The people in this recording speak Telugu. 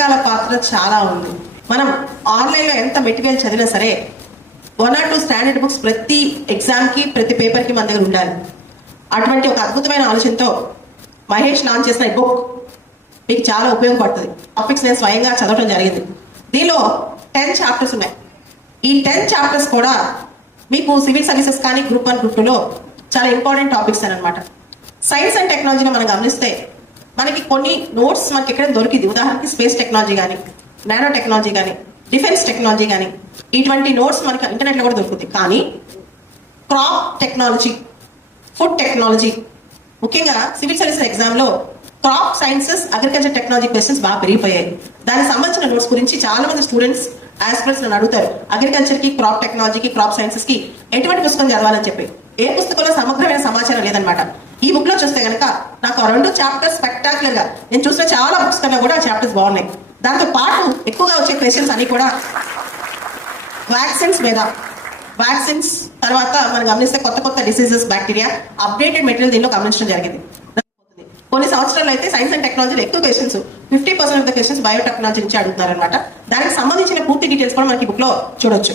పుస్తకాల పాత్ర చాలా ఉంది. మనం ఆన్లైన్లో ఎంత మెటీరియల్ చదివినా సరే 1 or 2 స్టాండర్డ్ బుక్స్ ప్రతి ఎగ్జామ్కి ప్రతి పేపర్కి మన దగ్గర ఉండాలి. అటువంటి ఒక అద్భుతమైన ఆలోచనతో మహేష్ లాంచ్ చేసిన ఈ బుక్ మీకు చాలా ఉపయోగపడుతుంది. టాపిక్స్ నేను స్వయంగా చదవడం జరిగింది. దీనిలో 10 చాప్టర్స్ ఉన్నాయి. ఈ 10 చాప్టర్స్ కూడా మీకు సివిల్ సర్వీసెస్ కానీ గ్రూప్ 1 గ్రూప్ 2లో చాలా ఇంపార్టెంట్ టాపిక్స్ అనమాట. సైన్స్ అండ్ టెక్నాలజీని మనం గమనిస్తే మనకి కొన్ని నోట్స్ మనకి ఎక్కడ దొరికింది. ఉదాహరణకి స్పేస్ టెక్నాలజీ కానీ, నానో టెక్నాలజీ కానీ, డిఫెన్స్ టెక్నాలజీ కానీ, ఇటువంటి నోట్స్ మనకి ఇంటర్నెట్లో కూడా దొరుకుతుంది. కానీ క్రాప్ టెక్నాలజీ, ఫుడ్ టెక్నాలజీ, ముఖ్యంగా సివిల్ సర్వీసెస్ ఎగ్జామ్లో crop sciences, agriculture technology questions బాగా పెరిగిపోయాయి. దానికి సంబంధించిన నోట్స్ గురించి చాలా మంది స్టూడెంట్స్ ఆస్పిరెంట్స్ నన్ను అడుగుతారు, అగ్రికల్చర్కి, క్రాప్ టెక్నాలజీకి, క్రాప్ సైన్సెస్కి ఎటువంటి పుస్తకం చదవాలని చెప్పి. ఏ పుస్తకంలో సమగ్రమైన సమాచారం లేదనమాట. ఈ బుక్ లో చూస్తే కనుక నాకు 2 చాప్టర్స్ స్పెక్టాక్యులర్ గా, నేను చూసిన చాలా బుక్స్ కన్నా కూడా చాప్టర్స్ బాగున్నాయి. దాంతో పాటు ఎక్కువగా వచ్చే క్వశ్చన్స్ అన్ని కూడా వ్యాక్సిన్స్ మీద, వ్యాక్సిన్స్ తర్వాత మనం గమనిస్తే కొత్త కొత్త డిసీజెస్, బ్యాక్టీరియా, అప్డేటెడ్ మెటీరియల్ దీనిలో గమనించడం జరిగింది. కొన్ని సంవత్సరాలు అయితే సైన్స్ అండ్ టెక్నాలజీలో ఎక్కువ questions, 50% of the questions biotechnology నుంచి అడుగుతున్నారు అనమాట. దానికి సంబంధించిన పూర్తి డీటెయిల్స్ కూడా మనకి బుక్ లో చూడొచ్చు.